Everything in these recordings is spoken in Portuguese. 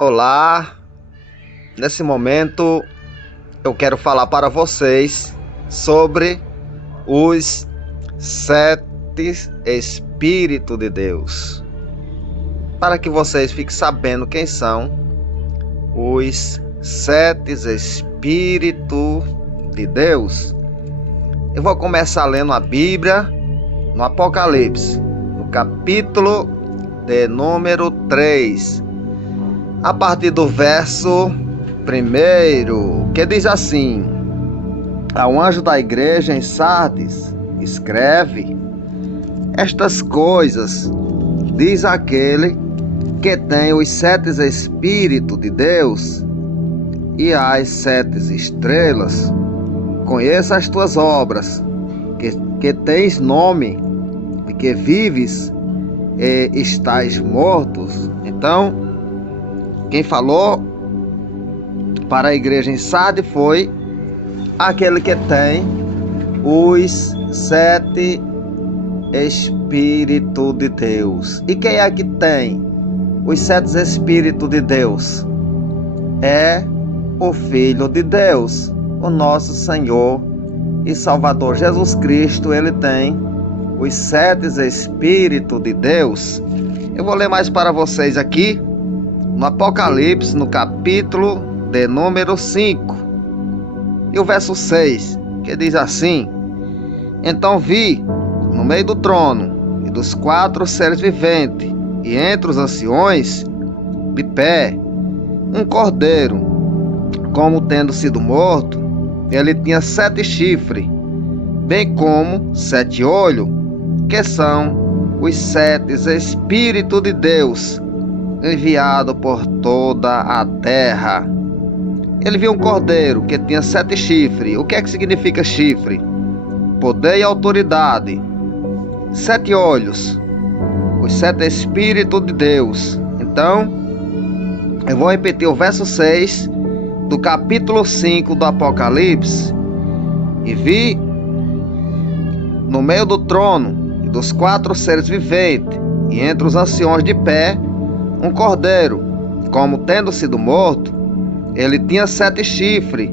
Olá, nesse momento eu quero falar para vocês sobre os 7 Espíritos de Deus. Para que vocês fiquem sabendo quem são os 7 Espíritos de Deus, eu vou começar lendo a Bíblia no Apocalipse, no capítulo de número 3. A partir do verso 1, que diz assim: ao anjo da igreja em Sardes, escreve: estas coisas diz aquele que tem os 7 Espíritos de Deus e as 7 estrelas. Conheça as tuas obras, que tens nome, e que vives e estás mortos. Então, quem falou para a igreja em Sardes foi aquele que tem os 7 Espíritos de Deus. E quem é que tem os 7 Espíritos de Deus? É o Filho de Deus, o nosso Senhor e Salvador Jesus Cristo. Ele tem os 7 Espíritos de Deus. Eu vou ler mais para vocês aqui no Apocalipse, no capítulo de número 5, e o verso 6, que diz assim: então vi no meio do trono e dos 4 seres viventes, e entre os anciões, de pé, um cordeiro, como tendo sido morto. Ele tinha 7 chifres, bem como 7 olhos, que são os 7 Espíritos de Deus, enviado por toda a terra. Ele viu um cordeiro que tinha 7 chifres. O que é que significa chifre? Poder e autoridade. 7 olhos, os 7 Espíritos de Deus. Então, eu vou repetir o verso 6 do capítulo 5 do Apocalipse. E vi no meio do trono e dos 4 seres viventes, e entre os anciões de pé, um cordeiro, como tendo sido morto. Ele tinha 7 chifres,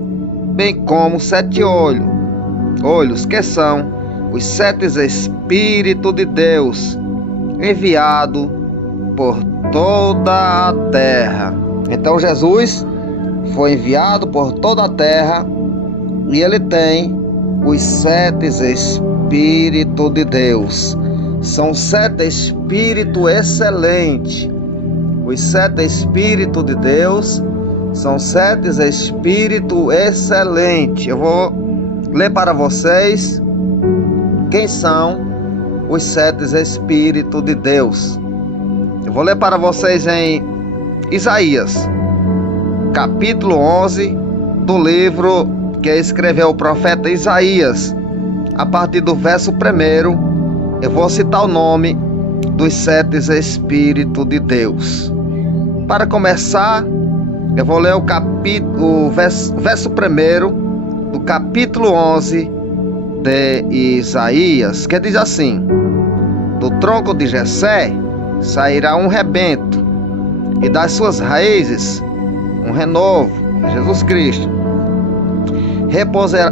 bem como 7 olhos, que são os 7 Espíritos de Deus, enviado por toda a terra. Então Jesus foi enviado por toda a terra, e ele tem os 7 Espíritos de Deus. São 7 Espíritos excelentes. Os 7 Espíritos de Deus são 7 Espíritos excelentes. Eu vou ler para vocês quem são os 7 Espíritos de Deus. Eu vou ler para vocês em Isaías, capítulo 11, do livro que escreveu o profeta Isaías. A partir do verso 1, eu vou citar o nome dos 7 Espíritos de Deus. Para começar, eu vou ler o verso 1 do capítulo 11 de Isaías, que diz assim: do tronco de Jessé sairá um rebento, e das suas raízes um renovo. Jesus Cristo.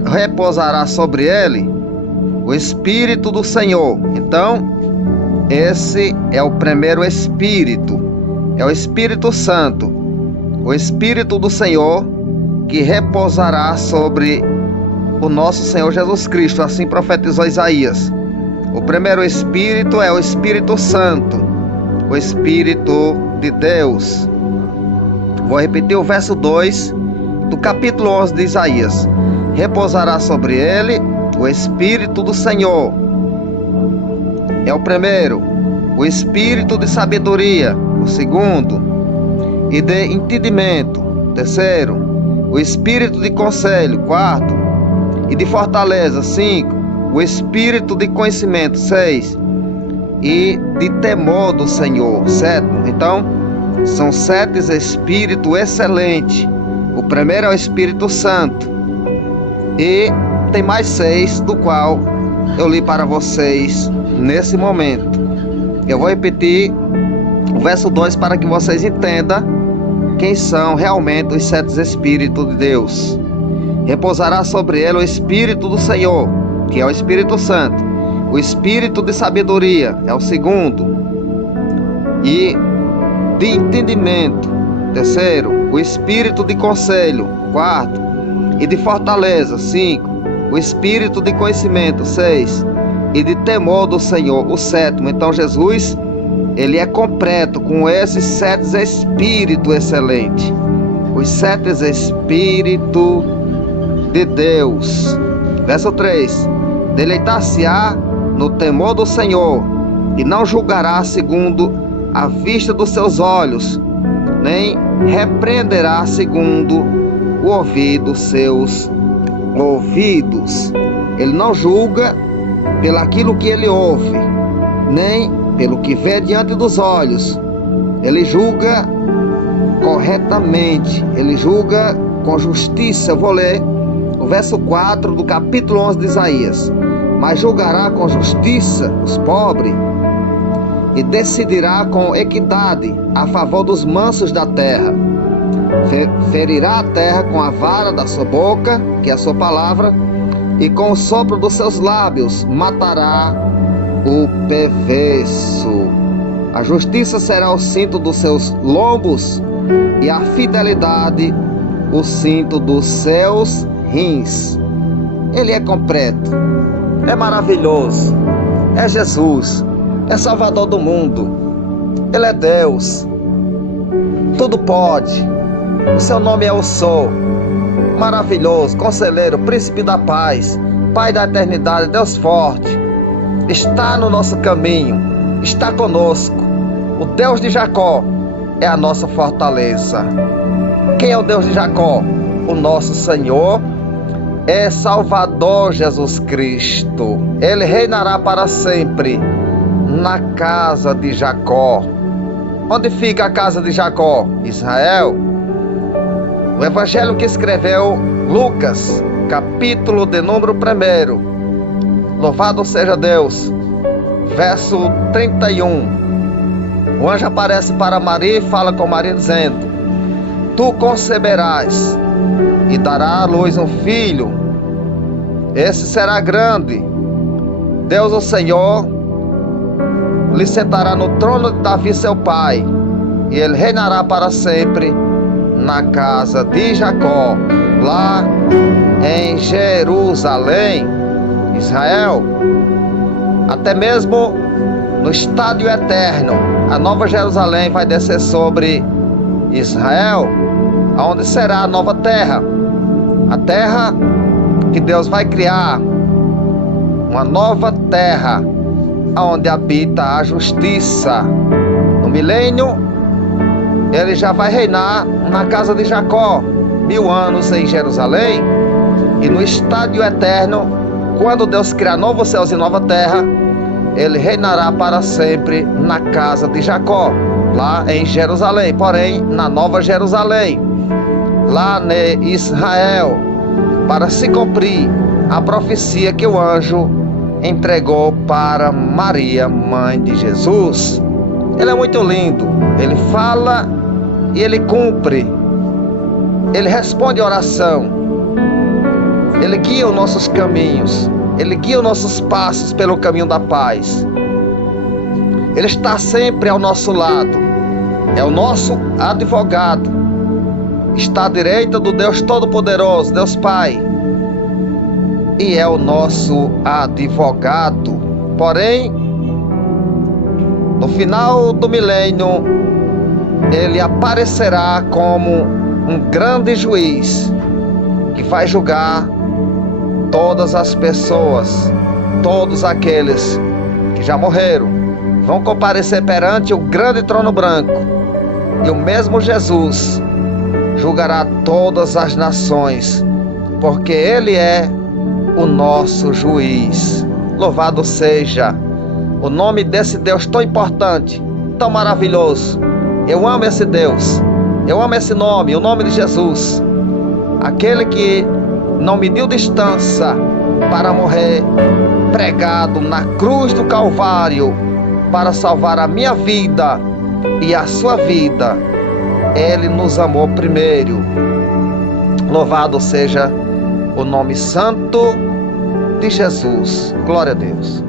Repousará sobre ele o Espírito do Senhor. Então, esse é o primeiro Espírito, é o Espírito Santo, o Espírito do Senhor, que repousará sobre o nosso Senhor Jesus Cristo. Assim profetizou Isaías. O primeiro Espírito é o Espírito Santo, o Espírito de Deus. Vou repetir o verso 2 do capítulo 11 de Isaías: repousará sobre ele o Espírito do Senhor. É o primeiro. O Espírito de sabedoria, o segundo. E de entendimento, terceiro. O Espírito de conselho, quarto. E de fortaleza, 5. O Espírito de conhecimento, 6. E de temor do Senhor, 7. Então, são 7 Espíritos excelentes. O primeiro é o Espírito Santo. E tem mais 6, do qual eu li para vocês nesse momento. Eu vou repetir o verso 2 para que vocês entendam quem são realmente os 7 Espíritos de Deus. Repousará sobre ele o Espírito do Senhor, que é o Espírito Santo. O Espírito de sabedoria é o segundo. E de entendimento, terceiro. O Espírito de conselho, quarto. E de fortaleza, 5. O Espírito de conhecimento, 6. E de temor do Senhor, o 7º. Então Jesus, ele é completo com esses 7 Espíritos excelentes. Os 7 Espíritos de Deus. Verso 3. Deleitar-se-á no temor do Senhor, e não julgará segundo a vista dos seus olhos, nem repreenderá segundo o ouvido dos seus ouvidos. Ele não julga pelo aquilo que ele ouve, nem pelo que vê diante dos olhos. Ele julga corretamente, ele julga com justiça. Eu vou ler o verso 4 do capítulo 11 de Isaías. Mas julgará com justiça os pobres e decidirá com equidade a favor dos mansos da terra. Ferirá a terra com a vara da sua boca, que é a sua palavra, e com o sopro dos seus lábios matará o perverso. A justiça será o cinto dos seus lombos e a fidelidade o cinto dos seus rins. Ele é completo, é maravilhoso, é Jesus, é Salvador do mundo, Ele é Deus, tudo pode. O seu nome é o Sou, maravilhoso, conselheiro, príncipe da paz, Pai da eternidade, Deus forte. Está no nosso caminho, está conosco. O Deus de Jacó é a nossa fortaleza. Quem é o Deus de Jacó? O nosso Senhor é Salvador Jesus Cristo. Ele reinará para sempre na casa de Jacó. Onde fica a casa de Jacó? Israel. O evangelho que escreveu Lucas, capítulo de número 1. Louvado seja Deus. Verso 31. O anjo aparece para Maria e fala com Maria dizendo: Tu conceberás e dará à luz um filho. Esse será grande. Deus o Senhor lhe sentará no trono de Davi seu pai, e ele reinará para sempre na casa de Jacó, lá em Jerusalém, Israel. Até mesmo no estádio eterno, a nova Jerusalém vai descer sobre Israel, aonde será a nova terra, a terra que Deus vai criar, uma nova terra, onde habita a justiça. No milênio, ele já vai reinar na casa de Jacó, 1000 anos em Jerusalém, e no estádio eterno, quando Deus criar novos céus e nova terra, ele reinará para sempre na casa de Jacó, lá em Jerusalém, porém na nova Jerusalém, lá em Israel, para se cumprir a profecia que o anjo entregou para Maria, mãe de Jesus. Ele é muito lindo, ele fala e ele cumpre, ele responde a oração, ele guia os nossos caminhos, ele guia os nossos passos pelo caminho da paz. Ele está sempre ao nosso lado, é o nosso advogado, está à direita do Deus Todo-Poderoso, Deus Pai, e é o nosso advogado. Porém, no final do milênio, ele aparecerá como um grande juiz que vai julgar todas as pessoas, todos aqueles que já morreram, vão comparecer perante o grande trono branco, e o mesmo Jesus julgará todas as nações, porque ele é o nosso juiz. Louvado seja o nome desse Deus tão importante, tão maravilhoso. Eu amo esse Deus, eu amo esse nome, o nome de Jesus, aquele que não mediu distância para morrer pregado na cruz do Calvário, para salvar a minha vida e a sua vida, Ele nos amou primeiro. Louvado seja o nome santo de Jesus. Glória a Deus.